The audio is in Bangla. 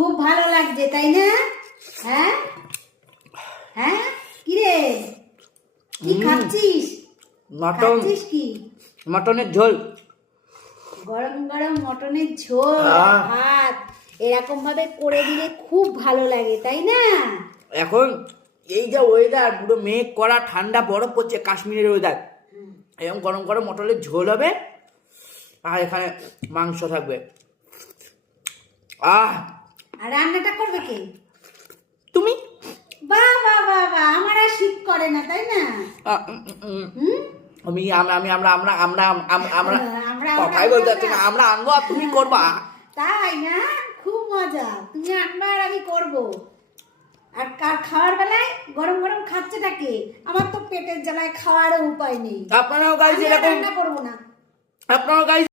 খুব ভালো লাগছে তাই না? হ্যাঁ হ্যাঁ, কি রে, কি খাচ্ছিস? মটন, খাচ্ছিস কি? মটনের ঝোল। গরম গরম মটনের ঝোল, ভাত এরকম ভাবে করে দিলে খুব ভালো লাগে তাই না? এখন এই যে ওয়েদার, পুরো মেঘ করা, ঠান্ডা বরফ পড়ছে, কাশ্মীরের ওয়েদার। এরকম গরম গরম মটনের ঝোল হবে, আর এখানে মাংস থাকবে। আহ, আর রান্নাটা করবে কে? তুমি? বাহ বাহ বাহ বাহ, আমার আর শীত করে না তাই না? আমি আমি আমরা আমরা আমরা আমরা আমরা আমরা কথাই বলতে পারছি না। আমরা আনবো আর তুমি করবা। তাই না? খুব মজা, তুমি আনবা আর আমি করবো। আর খাওয়ার বেলায় গরম গরম খাচ্ছেটা কে? আমার তো পেটের জ্বালায় খাওয়ারও উপায় নেই। আপনারাও গাইজ আমি আর এরকম, রান্না করবো না। আপনারাও গাইজ